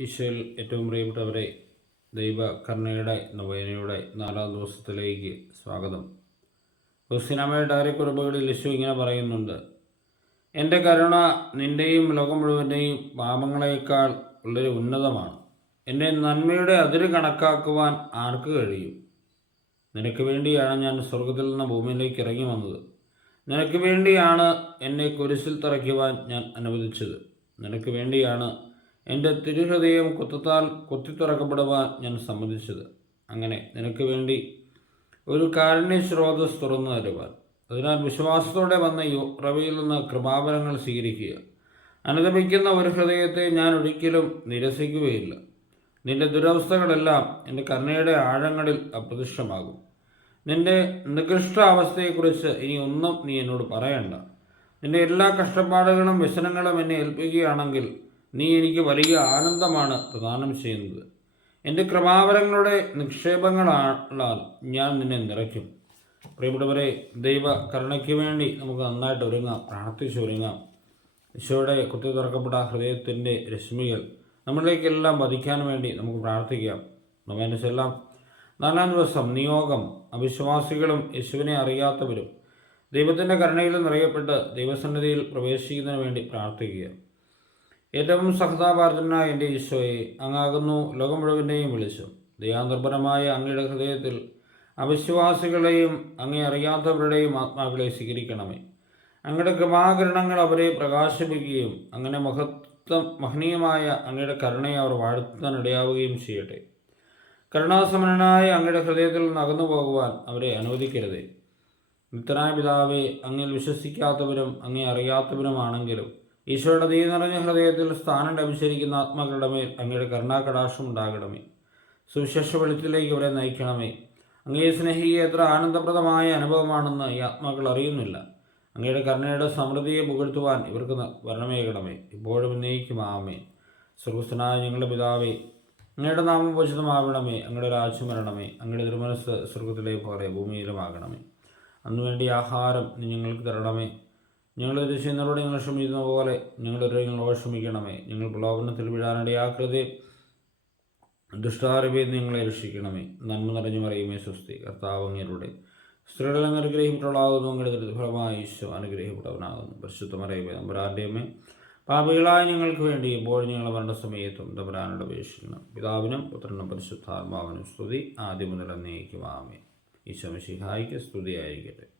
ഈശോയിൽ ഏറ്റവും പ്രിയപ്പെട്ടവരെ ദൈവകരുണയുടെ നൊവേനയുടെ നാലാം ദിവസത്തിലേക്ക് സ്വാഗതം. ക്രിസ്ത്യനമ്മയുടെ ഡയറിക്കുറിപ്പുകളിൽ യേശു ഇങ്ങനെ പറയുന്നുണ്ട് എന്റെ കരുണ നിന്റെയും ലോകം മുഴുവന്റെയും പാപങ്ങളേക്കാൾ വളരെ ഉന്നതമാണ്. എന്റെ നന്മയുടെ അതിര് കണക്കാക്കുവാൻ ആർക്ക് കഴിയും? നിനക്ക് വേണ്ടിയാണ് ഞാൻ സ്വർഗത്തിൽ നിന്ന് ഭൂമിയിലേക്ക് ഇറങ്ങി വന്നത്. നിനക്ക് വേണ്ടിയാണ് എന്നെ കുരിശിൽ തറയ്ക്കുവാൻ ഞാൻ അനുവദിച്ചത്. നിനക്ക് വേണ്ടിയാണ് എന്റെ തിരുഹൃദയം കുത്തത്താൽ കുത്തിത്തുറക്കപ്പെടുവാൻ ഞാൻ സമ്മതിച്ചത്. അങ്ങനെ നിനക്ക് വേണ്ടി ഒരു കാരുണ്യ സ്രോതസ് തുറന്നു തരുവാൻ. അതിനാൽ വിശ്വാസത്തോടെ വന്ന റവയിൽ നിന്ന് കൃപാവരങ്ങൾ സ്വീകരിക്കുക. അനുദപിക്കുന്ന ഒരു ഹൃദയത്തെ ഞാൻ ഒരിക്കലും നിരസിക്കുകയില്ല. നിന്റെ ദുരവസ്ഥകളെല്ലാം എന്റെ കരുണയുടെ ആഴങ്ങളിൽ അപ്രതിഷ്ഠമാകും നിന്റെ നികൃഷ്ട അവസ്ഥയെക്കുറിച്ച് ഇനി ഒന്നും നീ എന്നോട് പറയണ്ട. നിന്റെ എല്ലാ കഷ്ടപ്പാടുകളും വ്യസനങ്ങളും എന്നെ ഏൽപ്പിക്കുകയാണെങ്കിൽ നീ എനിക്ക് വലിയ ആനന്ദമാണ് പ്രദാനം ചെയ്യുന്നത്. എന്റെ കൃപാവരങ്ങളുടെ നിക്ഷേപങ്ങളാണ് ഞാൻ നിന്നെ നിറയ്ക്കും. പ്രിയപ്പെട്ടവരെ ദൈവ കരുണയ്ക്ക് വേണ്ടി നമുക്ക് നന്നായിട്ട് ഒരുങ്ങാം പ്രാർത്ഥിച്ചൊരുങ്ങാം ഈശോയുടെ കുത്തി തുറക്കപ്പെട്ട ഹൃദയത്തിന്റെ രശ്മികൾ നമ്മളിലേക്കെല്ലാം വധിക്കാൻ വേണ്ടി നമുക്ക് പ്രാർത്ഥിക്കാം. നമ്മെല്ലാം നാലാം ദിവസം നിയോഗം അവിശ്വാസികളും യേശുവിനെ അറിയാത്തവരും ദൈവത്തിന്റെ കരുണയിൽ നിറയപ്പെട്ട് ദൈവസന്നിധിയിൽ പ്രവേശിക്കുന്നതിന് വേണ്ടി പ്രാർത്ഥിക്കുക. ഏറ്റവും സഹതാപാർജനായ എന്റെ ഈശോയെ അങ്ങാകുന്നു ലോകം മുഴുവന്റെയും വിളിച്ചു. ദയാന്തർപരമായ അങ്ങയുടെ ഹൃദയത്തിൽ അവിശ്വാസികളെയും അങ്ങേ അറിയാത്തവരുടെയും ആത്മാക്കളെ സ്വീകരിക്കണമേ. അങ്ങയുടെ കൃപാകരണങ്ങൾ അവരെ പ്രകാശിപ്പിക്കുകയും അങ്ങനെ മഹത്വം മഹനീയമായ അങ്ങയുടെ കരുണയെ അവർ വാഴ്ത്താനിടയാവുകയും ചെയ്യട്ടെ. കരുണാസമനായ അങ്ങയുടെ ഹൃദയത്തിൽ നിന്ന് അകന്നു പോകുവാൻ അവരെ അനുവദിക്കരുതേ. നിത്യനായ പിതാവെ അങ്ങിൽ വിശ്വസിക്കാത്തവരും അങ്ങേ അറിയാത്തവരുമാണെങ്കിലും ഈശോയുടെ തീ നിറഞ്ഞ ഹൃദയത്തിൽ സ്ഥാനം ലഭിച്ചിരിക്കുന്ന ആത്മാക്കളുടെ മേൽ അങ്ങയുടെ കരുണാകടാക്ഷം ഉണ്ടാകണമേ. സുവിശേഷ വെളിച്ചത്തിലേക്ക് അവരെ നയിക്കണമേ. അങ്ങയെ സ്നേഹിക്കുക എത്ര ആനന്ദപ്രദമായ അനുഭവമാണെന്ന് ഈ ആത്മാക്കൾ അറിയുന്നില്ല. അങ്ങയുടെ കരുണയുടെ സമൃദ്ധിയെ പുകഴ്ത്തുവാൻ ഇവർക്ക് വരണമേകണമേ. ഇപ്പോഴും ഉന്നയിക്കും ആമേ സുഹൃസ്തനായ ഞങ്ങളുടെ പിതാവേ അങ്ങയുടെ നാമം പോഷിതമാവണമേ അങ്ങയുടെ രാജ്യം വരണമേ അങ്ങയുടെ തിരുമനസ് സ്വർഗത്തിലെ പോലെ ഭൂമിയിലുമാകണമേ. അന്നുവേണ്ടി ആഹാരം ഞങ്ങൾക്ക് തരണമേ. ഞങ്ങളുടെ ചെയ്യുന്നവരോട് ഞങ്ങൾ ക്ഷമിക്കുന്ന പോലെ ഞങ്ങളുടെ ഞങ്ങളോട് ക്ഷമിക്കണമേ. ഞങ്ങൾ പ്രലോഭനത്തിൽ വിടാനിടയാക്കരുത് ദുഷ്ടാരവയിൽ ഞങ്ങളെ രക്ഷിക്കണമേ. നന്മ നിറഞ്ഞു പറയുമേ സ്വസ്തി. കർത്താവ് അങ്ങരുടെ സ്ത്രീകൾ അങ്ങ് അനുഗ്രഹിക്കപ്പെട്ടവളാകുന്നു അങ്ങയുടെ ഫലമായി ഈശോ അനുഗ്രഹിക്കപ്പെട്ടവനാകുന്നു. പരിശുദ്ധമറിയമേ നമ്പരാന്റെ അമ്മേ പാപികളായ ഞങ്ങൾക്ക് വേണ്ടി എപ്പോഴും ഞങ്ങൾ മരണസമയത്തും തമ്പരാനോട് അപേക്ഷിക്കണം പിതാവിനും പുത്രനും പരിശുദ്ധാത്മാവിനും സ്തുതി. ആദ്യം മുതൽ അന്നേക്കുമാമേ ഈശോ മിശിഹായിക്ക് സ്തുതിയായിരിക്കട്ടെ.